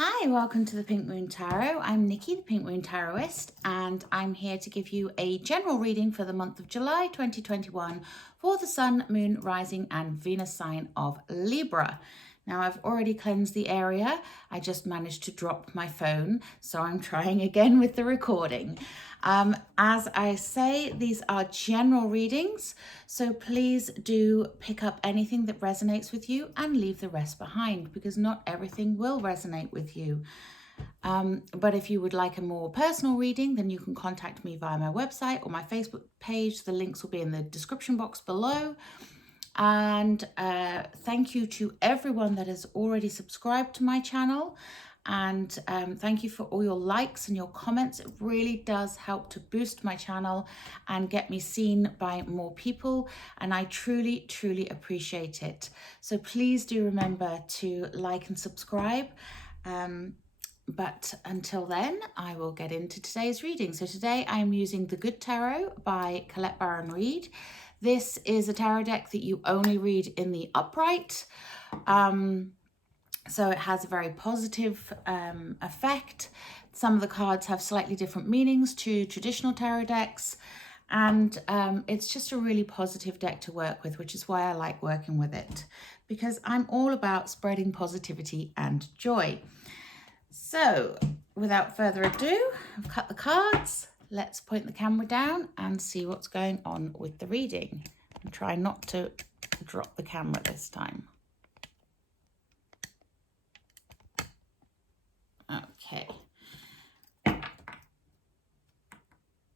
Hi, welcome to the Pink Moon Tarot. I'm Nikki, the Pink Moon Tarotist, and I'm here to give you a general reading for the month of July 2021 for the Sun, Moon, Rising and Venus sign of Libra. Now, I've already cleansed the area. I just managed to drop my phone, so I'm trying again with the recording. As I say, these are general readings, so please do pick up anything that resonates with you and leave the rest behind, because not everything will resonate with you. But if you would like a more personal reading, then you can contact me via my website or my Facebook page. The links will be in the description box below. And thank you to everyone that has already subscribed to my channel. And thank you for all your likes and your comments. It really does help to boost my channel and get me seen by more people. And I truly, truly appreciate it. So please do remember to like and subscribe. But until then, I will get into today's reading. So today I'm using The Good Tarot by Colette Baron Reid. This is a tarot deck that you only read in the upright. So it has a very positive effect. Some of the cards have slightly different meanings to traditional tarot decks. And it's just a really positive deck to work with, which is why I like working with it, because I'm all about spreading positivity and joy. So without further ado, I've cut the cards. Let's point the camera down and see what's going on with the reading. And try not to drop the camera this time. Okay.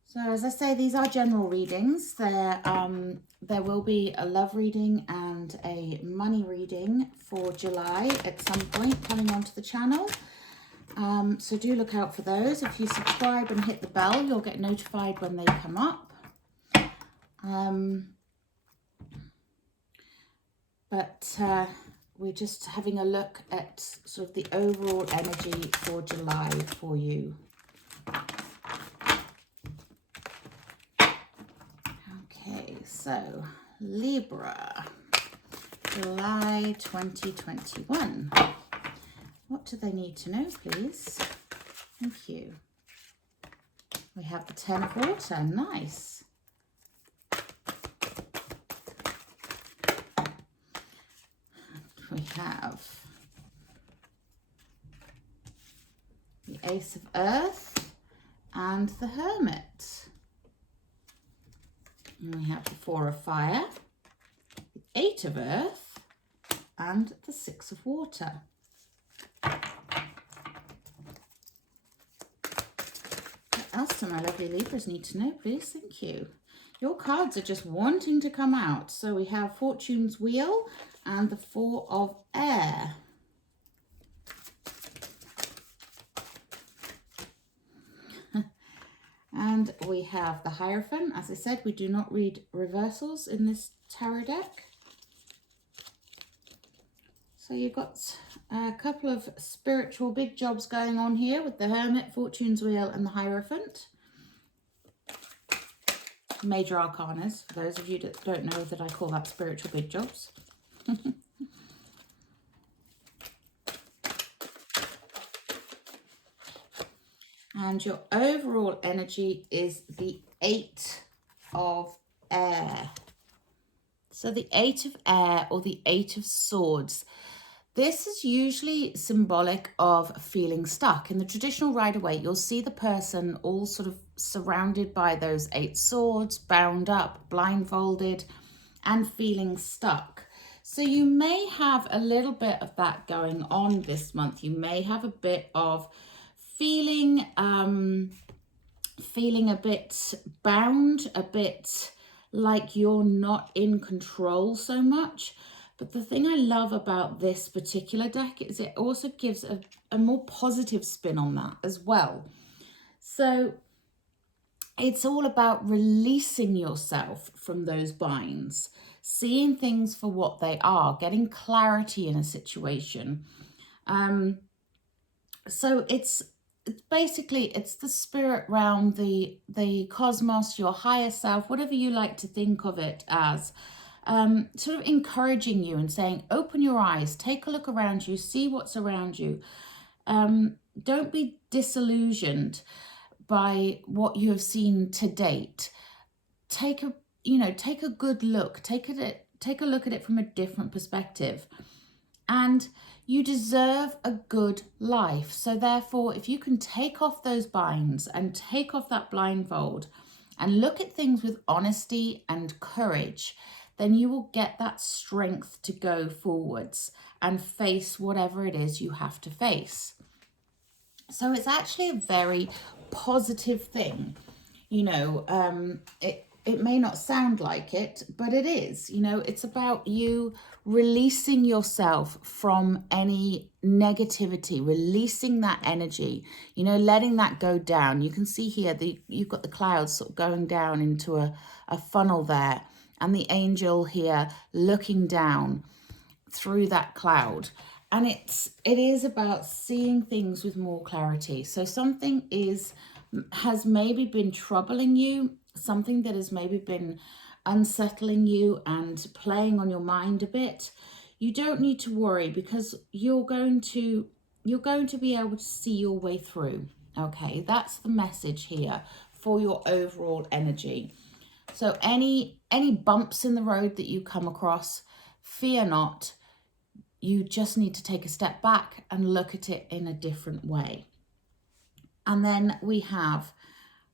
So as I say, these are general readings. There will be a love reading and a money reading for July at some point coming onto the channel. So do look out for those. If you subscribe and hit the bell, you'll get notified when they come up. We're just having a look at sort of the overall energy for July for you. Okay, so Libra, July 2021. What do they need to know, please? Thank you. We have the Ten of Water. Nice. We have the Ace of Earth and the Hermit. And we have the Four of Fire, the Eight of Earth and the Six of Water. What else do my lovely Libras need to know, please? Thank you. Your cards are just wanting to come out. So we have Fortune's Wheel and the Four of Air. And we have the Hierophant. As I said, we do not read reversals in this tarot deck. So you've got a couple of spiritual big jobs going on here with the Hermit, Fortune's Wheel and the Hierophant. Major arcanas, for those of you that don't know that I call that spiritual big jobs. And your overall energy is the Eight of Air. So the Eight of Air or the Eight of Swords. This is usually symbolic of feeling stuck. In the traditional Rider-Waite, you'll see the person all sort of surrounded by those 8 swords, bound up, blindfolded, and feeling stuck. So you may have a little bit of that going on this month. You may have a bit of feeling a bit bound, a bit like you're not in control so much. But the thing I love about this particular deck is it also gives a more positive spin on that as well. So it's all about releasing yourself from those binds, seeing things for what they are, getting clarity in a situation. So it's basically, it's the spirit realm, the cosmos, your higher self, whatever you like to think of it as. Sort of encouraging you and saying, open your eyes, take a look around you, see what's around you. Don't be disillusioned by what you have seen to date. Take a good look. Take a look at it from a different perspective. And you deserve a good life. So therefore, if you can take off those binds and take off that blindfold and look at things with honesty and courage, then you will get that strength to go forwards and face whatever it is you have to face. So it's actually a very positive thing. It may not sound like it, but it is. It's about you releasing yourself from any negativity, releasing that energy, letting that go down. You can see here you've got the clouds sort of going down into a funnel there, and the angel here looking down through that cloud. And it is about seeing things with more clarity. So something has maybe been troubling you, something that has maybe been unsettling you and playing on your mind a bit. You don't need to worry, because you're going to be able to see your way through. Okay, that's the message here for your overall energy. So any bumps in the road that you come across, fear not. You just need to take a step back and look at it in a different way. And then we have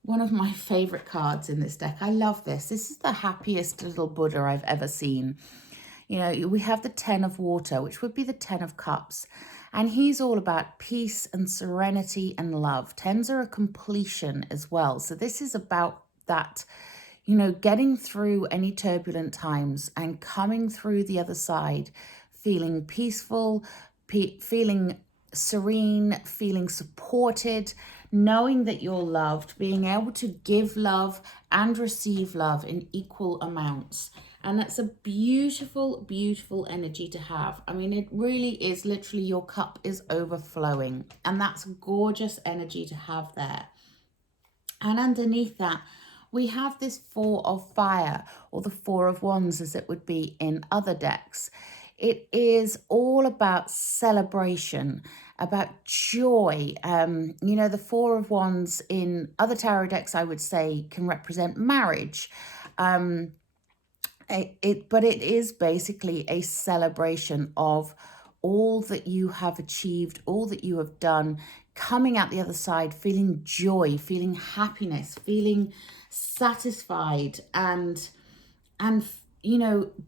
one of my favorite cards in this deck. I love this. This is the happiest little Buddha I've ever seen. We have the 10 of water, which would be the 10 of cups. And he's all about peace and serenity and love. 10s are a completion as well. So this is about that, getting through any turbulent times and coming through the other side, feeling peaceful, feeling serene, feeling supported, knowing that you're loved, being able to give love and receive love in equal amounts. And that's a beautiful, beautiful energy to have. I mean, it really is literally your cup is overflowing. And that's gorgeous energy to have there. And underneath that, we have this 4 of fire, or the 4 of wands as it would be in other decks. It is all about celebration, about joy. The 4 of wands in other tarot decks, I would say, can represent marriage. But it is basically a celebration of all that you have achieved, all that you have done, coming out the other side, feeling joy, feeling happiness, feeling satisfied, and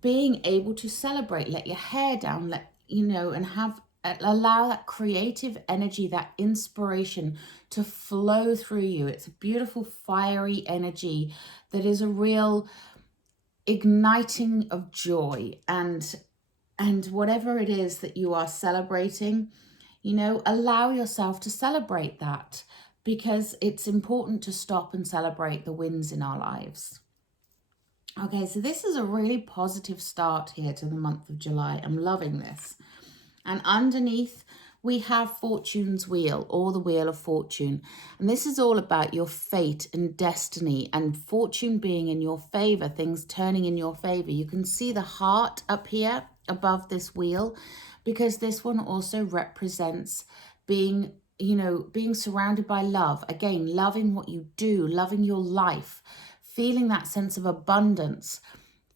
being able to celebrate, let your hair down, and allow that creative energy, that inspiration to flow through you. It's a beautiful fiery energy that is a real igniting of joy, and whatever it is that you are celebrating, allow yourself to celebrate that, because it's important to stop and celebrate the wins in our lives. Okay, so this is a really positive start here to the month of July. I'm loving this. And underneath, we have Fortune's wheel, or the Wheel of Fortune. And this is all about your fate and destiny, and fortune being in your favor, things turning in your favor. You can see the heart up here above this wheel, because this one also represents being surrounded by love. Again, loving what you do, loving your life, feeling that sense of abundance,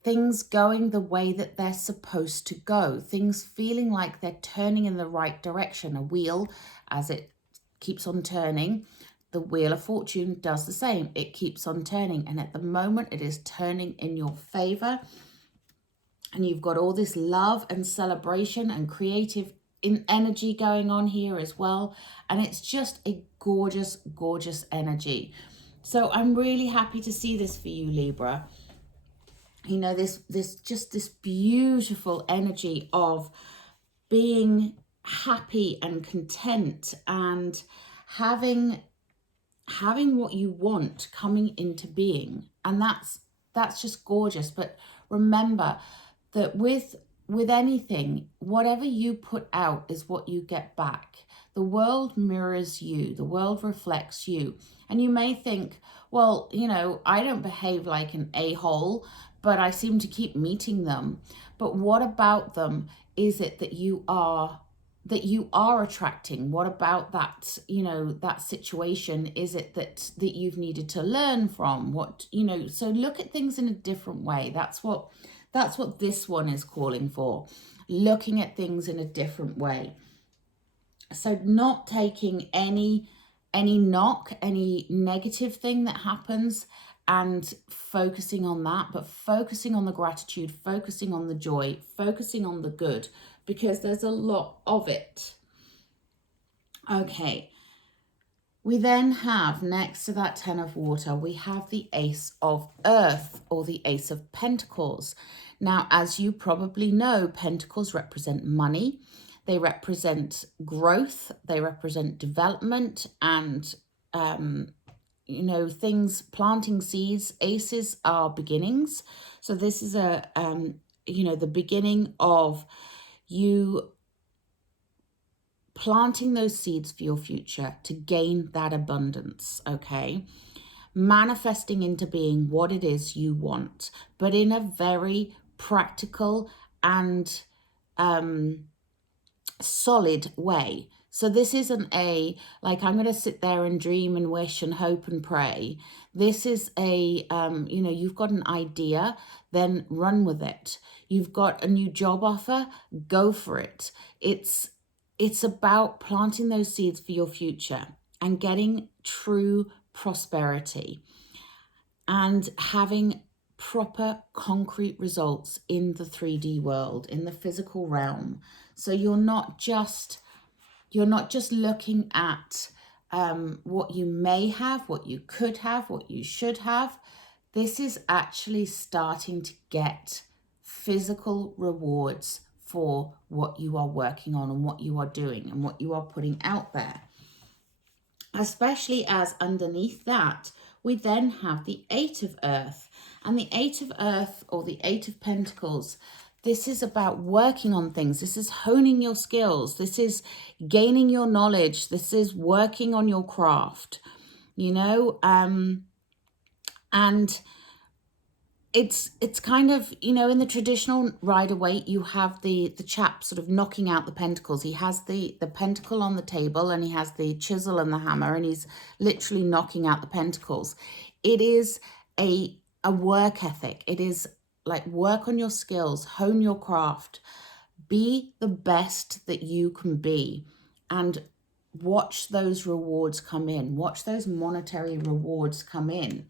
things going the way that they're supposed to go, things feeling like they're turning in the right direction. A wheel, as it keeps on turning, the Wheel of Fortune does the same. It keeps on turning, and at the moment it is turning in your favor. And you've got all this love and celebration and creative energy going on here as well. And it's just a gorgeous, gorgeous energy. So I'm really happy to see this for you, Libra. This beautiful energy of being happy and content, and having what you want coming into being. And that's just gorgeous. But remember that with anything, whatever you put out is what you get back. The world mirrors you. The world reflects you. And you may think, well, I don't behave like an a-hole, but I seem to keep meeting them. But what about them is it that you are that you are attracting? What about that, that situation is it that you've needed to learn from? What, so look at things in a different way. That's what this one is calling for. Looking at things in a different way. So not taking any knock, any negative thing that happens and focusing on that, but focusing on the gratitude, focusing on the joy, focusing on the good, because there's a lot of it. Okay. We then have, next to that 10 of water, we have the Ace of Earth, or the Ace of Pentacles. Now, as you probably know, Pentacles represent money. They represent growth. They represent development and, things, planting seeds. Aces are beginnings. So this is the beginning of you planting those seeds for your future to gain that abundance, okay? Manifesting into being what it is you want, but in a very practical and solid way. So this isn't like, I'm going to sit there and dream and wish and hope and pray. This is you've got an idea, then run with it. You've got a new job offer, go for it. It's about planting those seeds for your future and getting true prosperity and having proper concrete results in the 3D world, in the physical realm. So you're not just looking at what you may have, what you could have, what you should have. This is actually starting to get physical rewards for what you are working on and what you are doing and what you are putting out there. Especially as underneath that, we then have the 8 of Earth. And the 8 of Earth, or the 8 of Pentacles, this is about working on things. This is honing your skills. This is gaining your knowledge. This is working on your craft, and it's kind of, in the traditional Rider-Waite, you have the chap sort of knocking out the pentacles. He has the pentacle on the table and he has the chisel and the hammer and he's literally knocking out the pentacles. It is a work ethic. It is like, work on your skills, hone your craft, be the best that you can be, and watch those rewards come in. Watch those monetary rewards come in.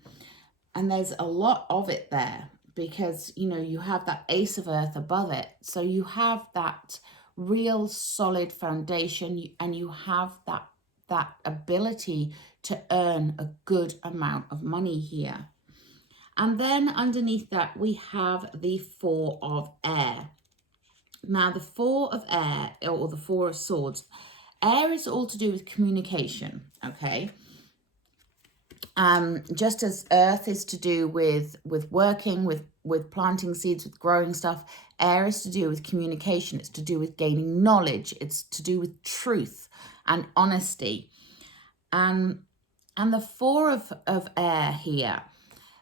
And there's a lot of it there because, you have that Ace of Earth above it. So you have that real solid foundation and you have that ability to earn a good amount of money here. And then underneath that, we have the 4 of Air. Now, the 4 of Air, or the 4 of Swords, air is all to do with communication, okay? Just as Earth is to do with working, with planting seeds, with growing stuff, air is to do with communication. It's to do with gaining knowledge. It's to do with truth and honesty. And the 4 of Air here,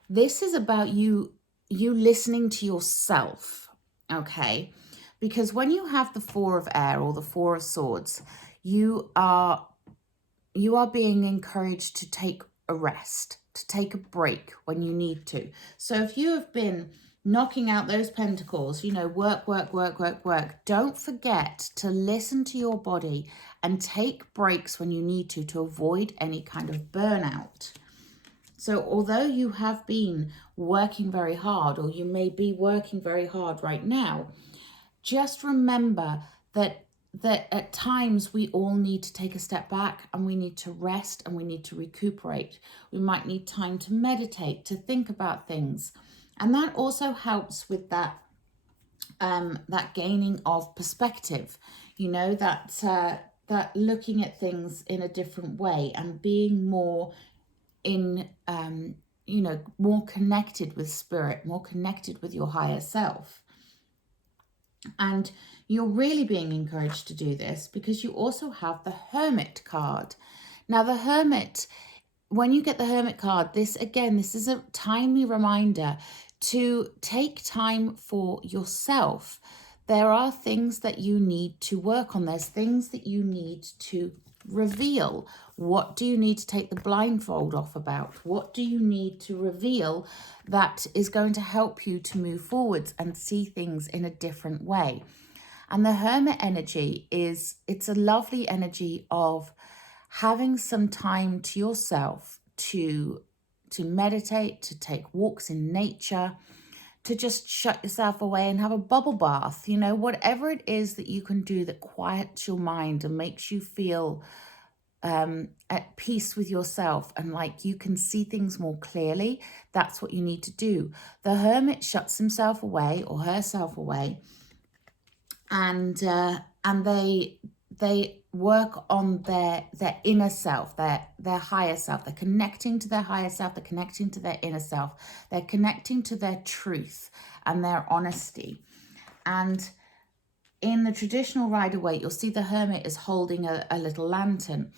this is about you listening to yourself, okay? Because when you have the 4 of Air, or the 4 of Swords, you are being encouraged to take a rest, to take a break when you need to. So if you have been knocking out those pentacles, work, don't forget to listen to your body and take breaks when you need to avoid any kind of burnout. So although you have been working very hard, or you may be working very hard right now, just remember that at times we all need to take a step back and we need to rest and we need to recuperate. We might need time to meditate, to think about things. And that also helps with that gaining of perspective, that looking at things in a different way and being more more connected with spirit, more connected with your higher self. And you're really being encouraged to do this because you also have the Hermit card. Now, the Hermit, when you get the Hermit card, this is a timely reminder to take time for yourself. there are things that you need to work on. There's things that you need to reveal. What do you need to take the blindfold off about? What do you need to reveal that is going to help you to move forwards and see things in a different way? And the Hermit energy it's a lovely energy of having some time to yourself to meditate, to take walks in nature, to just shut yourself away and have a bubble bath, whatever it is that you can do that quiets your mind and makes you feel at peace with yourself and like you can see things more clearly. That's what you need to do. The Hermit shuts himself away or herself away, and they work on their inner self, their higher self. They're connecting to their higher self. They're connecting to their inner self. They're connecting to their truth and their honesty. And in the traditional Rider-Waite, you'll see the Hermit is holding a little lantern.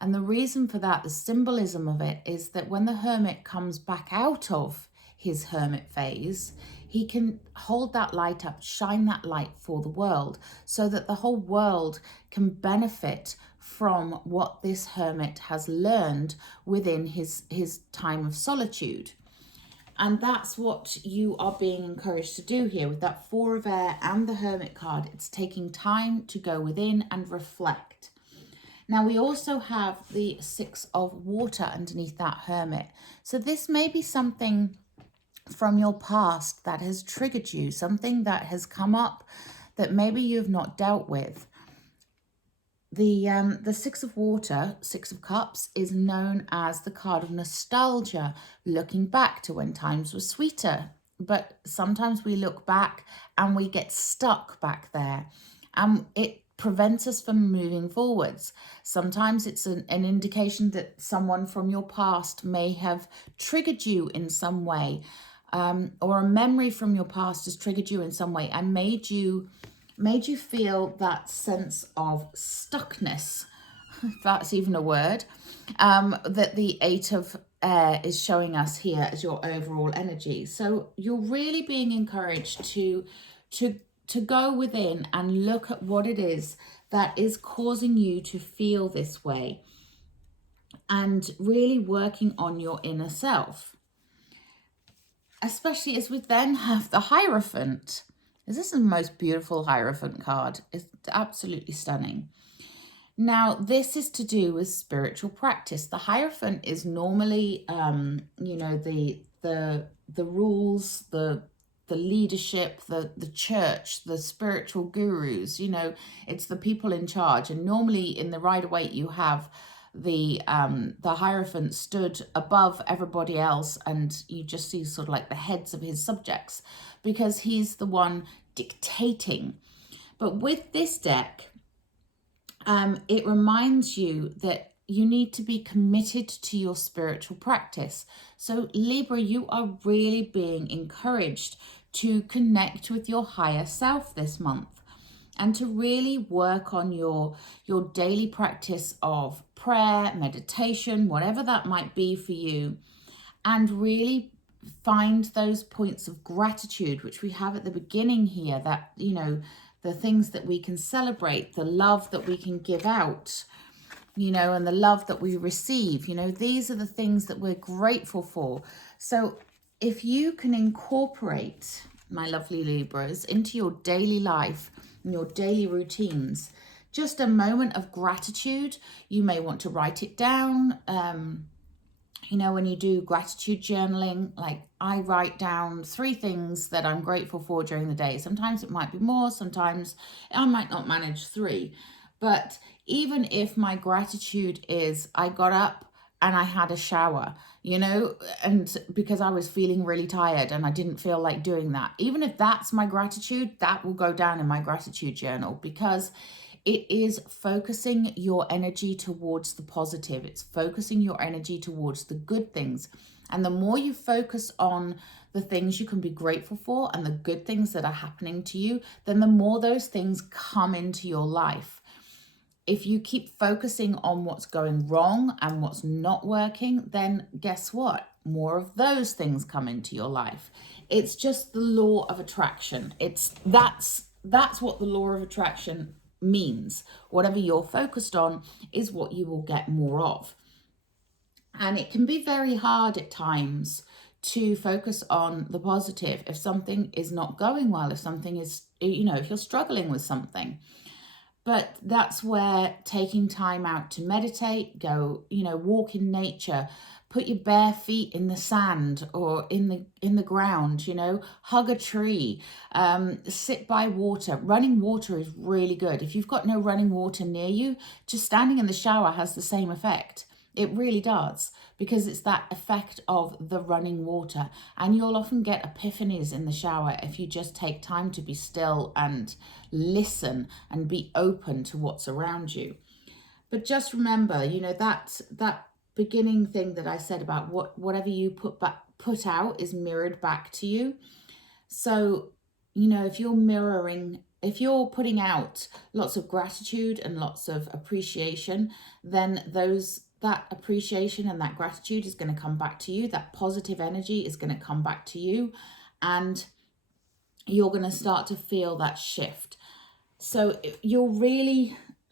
And the reason for that, the symbolism of it, is that when the Hermit comes back out of his hermit phase, he can hold that light up, shine that light for the world, so that the whole world can benefit from what this hermit has learned within his time of solitude. And that's what you are being encouraged to do here with that Four of Air and the Hermit card. It's taking time to go within and reflect. Now, we also have the Six of Water underneath that Hermit. So this may be something from your past that has triggered you, something that has come up that maybe you've not dealt with. The Six of Water, Six of Cups, is known as the card of nostalgia, looking back to when times were sweeter. But sometimes we look back and we get stuck back there, and it prevents us from moving forwards. Sometimes it's an indication that someone from your past may have triggered you in some way, or a memory from your past has triggered you in some way and made you feel that sense of stuckness, if that's even a word, that the Eight of Air is showing us here as your overall energy. So you're really being encouraged to go within and look at what it is that is causing you to feel this way, and really working on your inner self. Especially as we then have the Hierophant. This is the most beautiful Hierophant card. It's absolutely stunning. Now, this is to do with spiritual practice. The Hierophant is normally, the rules, the leadership, the church, the spiritual gurus. It's the people in charge. And normally in the Rider-Waite, you have the Hierophant stood above everybody else, and you just see sort of like the heads of his subjects, because he's the one dictating. But with this deck, it reminds you that you need to be committed to your spiritual practice. So Libra, you are really being encouraged to connect with your higher self this month, and to really work on your daily practice of prayer, meditation, whatever that might be for you, and really find those points of gratitude, which we have at the beginning here, that, the things that we can celebrate, the love that we can give out, and the love that we receive. These are the things that we're grateful for. So if you can incorporate, my lovely Libras, into your daily life and your daily routines, just a moment of gratitude. You may want to write it down. When you do gratitude journaling, like I write down 3 things that I'm grateful for during the day. Sometimes it might be more, sometimes I might not manage 3. But even if my gratitude is I got up and I had a shower, and because I was feeling really tired and I didn't feel like doing that, even if that's my gratitude, that will go down in my gratitude journal, because it is focusing your energy towards the positive. It's focusing your energy towards the good things. And the more you focus on the things you can be grateful for and the good things that are happening to you, then the more those things come into your life. If you keep focusing on what's going wrong and what's not working, then guess what? More of those things come into your life. It's just the law of attraction. That's that's what the law of attraction means. Whatever you're focused on is what you will get more of. And it can be very hard at times to focus on the positive if something is not going well, if something is, if you're struggling with something. But that's where taking time out to meditate, go, walk in nature, put your bare feet in the sand or in the ground, hug a tree, sit by water. Running water is really good. If you've got no running water near you, just standing in the shower has the same effect. It really does, because it's that effect of the running water. And you'll often get epiphanies in the shower if you just take time to be still and listen and be open to what's around you. But just remember, that beginning thing that I said about whatever you put out is mirrored back to you. So, if you're putting out lots of gratitude and lots of appreciation, then that appreciation and that gratitude is going to come back to you. That positive energy is going to come back to you, and you're going to start to feel that shift. So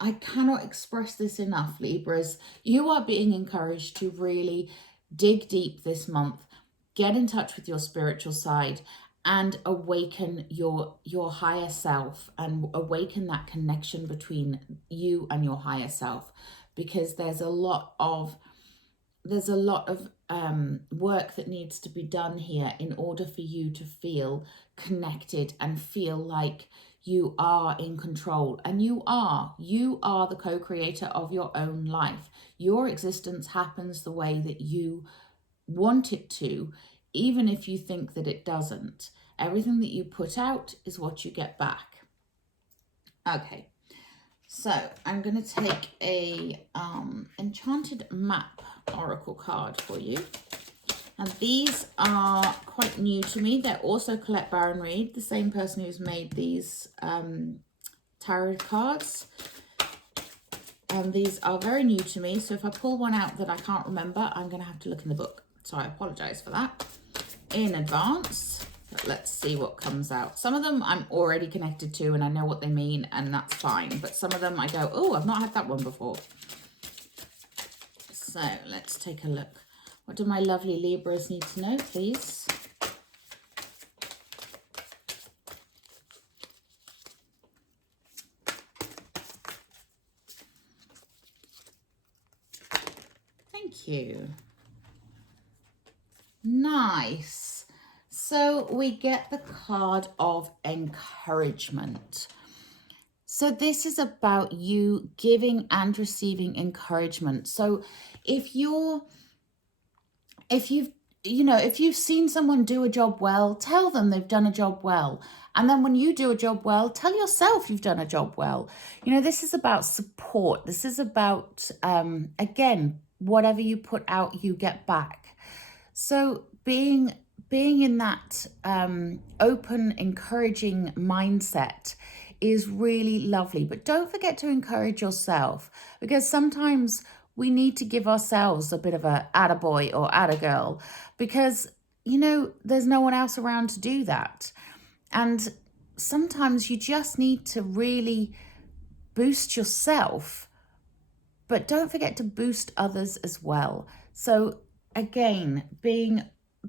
I cannot express this enough, Libras. You are being encouraged to really dig deep this month, get in touch with your spiritual side, and awaken your higher self, and awaken that connection between you and your higher self, because there's a lot of work that needs to be done here in order for you to feel connected and feel like you are in control. And you are the co-creator of your own life. Your existence happens the way that you want it to, even if you think that it doesn't. Everything that you put out is what you get back. Okay, so I'm going to take a enchanted map oracle card for you. And these are quite new to me. They're also Colette Baron Reid, the same person who's made these tarot cards. And these are very new to me. So if I pull one out that I can't remember, I'm going to have to look in the book. So I apologize for that in advance. But let's see what comes out. Some of them I'm already connected to and I know what they mean, and that's fine. But some of them I go, oh, I've not had that one before. So let's take a look. What do my lovely Libras need to know, please? Thank you. Nice. So we get the card of encouragement. So this is about you giving and receiving encouragement. So if you've seen someone do a job well, tell them they've done a job well. And then when you do a job well, tell yourself you've done a job well. This is about support. This is about, again, whatever you put out, you get back. So being in that open, encouraging mindset is really lovely. But don't forget to encourage yourself, because sometimes we need to give ourselves a bit of a attaboy or attagirl, because, there's no one else around to do that. And sometimes you just need to really boost yourself, but don't forget to boost others as well. So again, being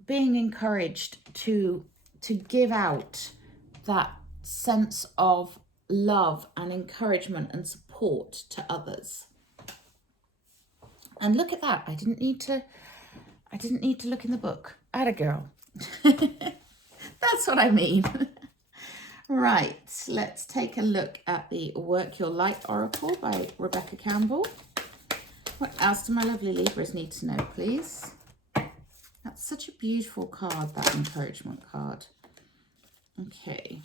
encouraged to give out that sense of love and encouragement and support to others. And look at that. I didn't need to look in the book. Atta girl. That's what I mean. Right, let's take a look at the Work Your Light Oracle by Rebecca Campbell. What else do my lovely Libras need to know, please? That's such a beautiful card, that encouragement card. Okay.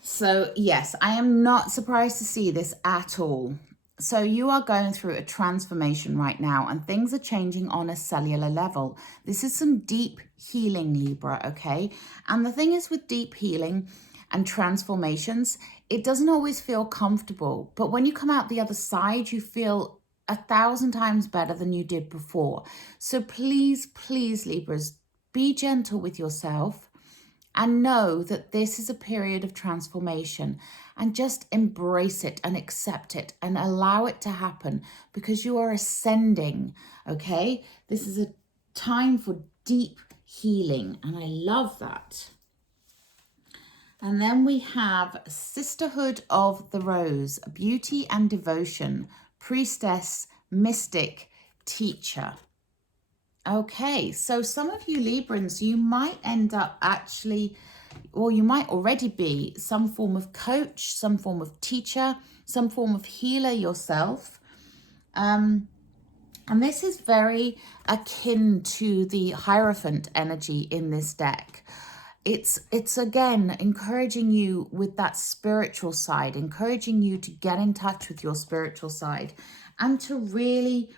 So, yes, I am not surprised to see this at all. So you are going through a transformation right now, and things are changing on a cellular level. This is some deep healing, Libra, okay? And the thing is with deep healing and transformations, it doesn't always feel comfortable. But when you come out the other side, you feel 1,000 times better than you did before. So please, please, Libras, be gentle with yourself. and know that this is a period of transformation, and just embrace it and accept it and allow it to happen, because you are ascending, okay? This is a time for deep healing, and I love that. And then we have Sisterhood of the Rose, Beauty and Devotion, Priestess, Mystic, Teacher. Okay, so some of you Librans, you might end up actually, or you might already be some form of coach, some form of teacher, some form of healer yourself. And this is very akin to the Hierophant energy in this deck. It's again encouraging you with that spiritual side, encouraging you to get in touch with your spiritual side and to really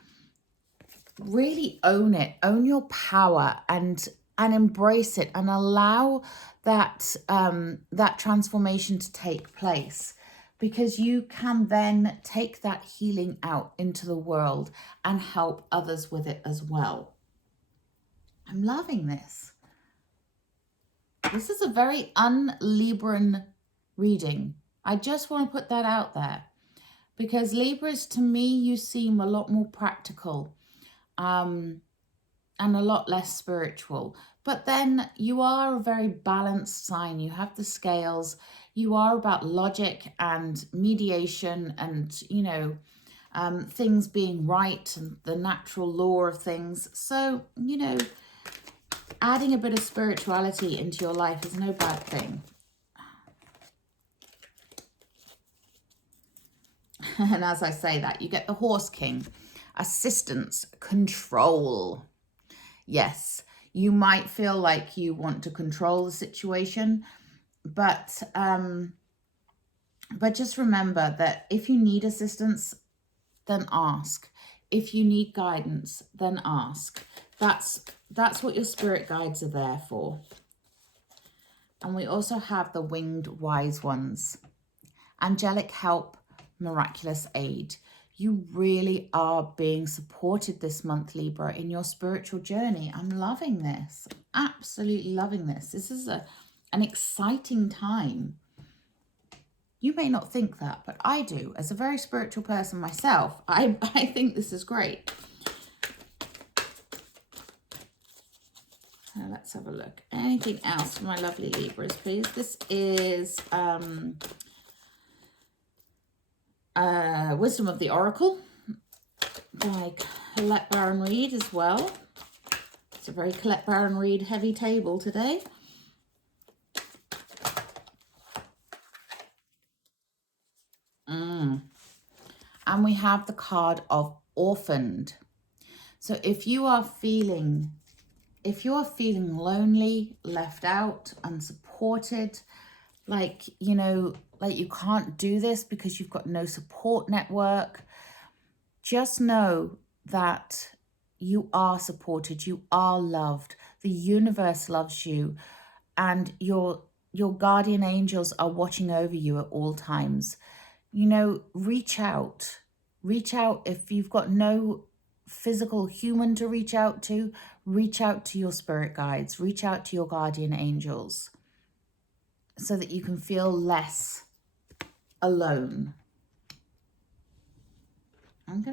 own it, own your power, and embrace it, and allow that that transformation to take place, because you can then take that healing out into the world and help others with it as well. I'm loving this. This is a very un-Libran reading. I just want to put that out there, because Libras, to me, you seem a lot more practical and a lot less spiritual. But then you are a very balanced sign. You have the scales. You are about logic and mediation and, you know, things being right and the natural law of things. So, you know, adding a bit of spirituality into your life is no bad thing. And as I say that, you get the Horse King, assistance, control. Yes, you might feel like you want to control the situation, but just remember that if you need assistance, then ask. If you need guidance, then ask. That's what your spirit guides are there for. And we also have the Winged Wise Ones. Angelic help, miraculous aid. You really are being supported this month, Libra, in your spiritual journey. I'm loving this. Absolutely loving this. This is an exciting time. You may not think that, but I do. As a very spiritual person myself, I think this is great. So let's have a look. Anything else for my lovely Libras, please? This is Wisdom of the Oracle by Colette Baron Reid as well. It's a very Colette Baron Reid heavy table today. And we have the card of Orphaned. So if you are feeling lonely, left out, unsupported, like, you know, like you can't do this because you've got no support network, just know that you are supported, you are loved, the universe loves you, and your guardian angels are watching over you at all times. You know, reach out if you've got no physical human to reach out to your spirit guides, reach out to your guardian angels, so that you can feel less alone. I'm not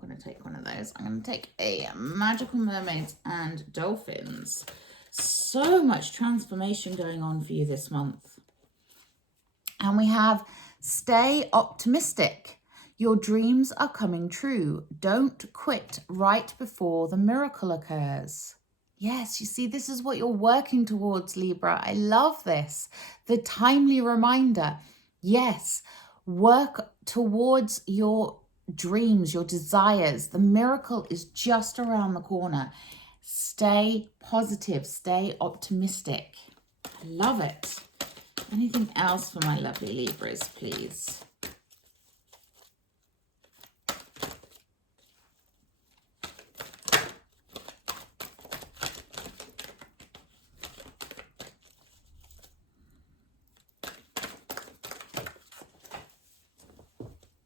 going to take one of those. I'm going to take a Magical Mermaids and Dolphins. So much transformation going on for you this month. And we have Stay Optimistic. Your dreams are coming true. Don't quit right before the miracle occurs. Yes, you see, this is what you're working towards, Libra. I love this. The timely reminder. Yes, work towards your dreams, your desires. The miracle is just around the corner. Stay positive, stay optimistic. I love it. Anything else for my lovely Libras, please?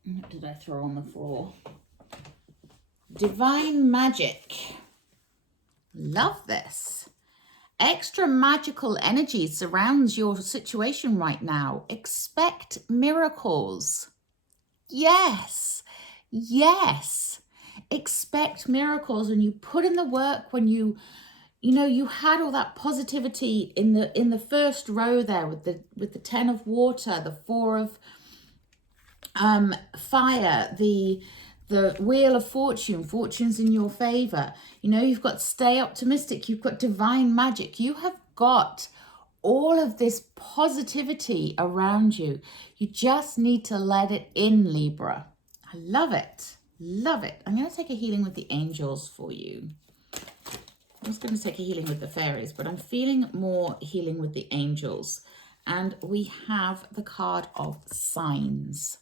What did I throw on the floor? Divine Magic. Love this. Extra magical energy surrounds your situation right now. Expect miracles. Yes, yes. Expect miracles when you put in the work, when you had all that positivity in the first row there with the 10 of water, the 4 of fire, the wheel of fortune's in your favor. You've got stay optimistic, you've got divine magic, you have got all of this positivity around you. You just need to let it in, Libra. I love it. Love it. I'm going to take a healing with the angels for you. I was going to take a healing with the fairies, but I'm feeling more healing with the angels. And we have the card of signs.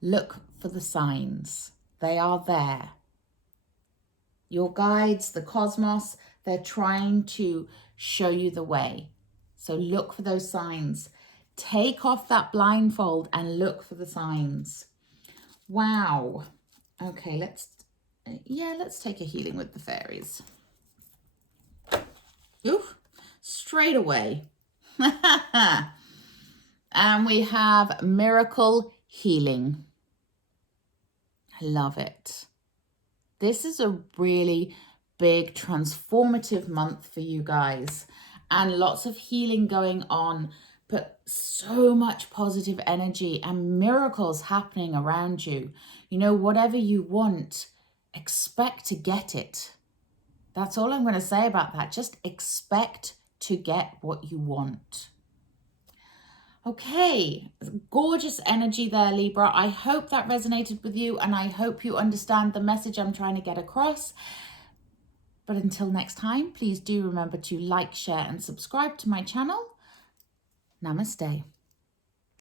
Look for the signs. They are there. Your guides, the cosmos, they're trying to show you the way. So look for those signs. Take off that blindfold and look for the signs. Wow. Okay, let's take a healing with the fairies. Oof, straight away. And we have miracle healing. I love it. This is a really big transformative month for you guys, and lots of healing going on, but so much positive energy and miracles happening around you. Whatever you want, expect to get it. That's all I'm going to say about that. Just expect to get what you want. Okay, gorgeous energy there, Libra. I hope that resonated with you, and I hope you understand the message I'm trying to get across. But until next time, please do remember to like, share, and subscribe to my channel. Namaste.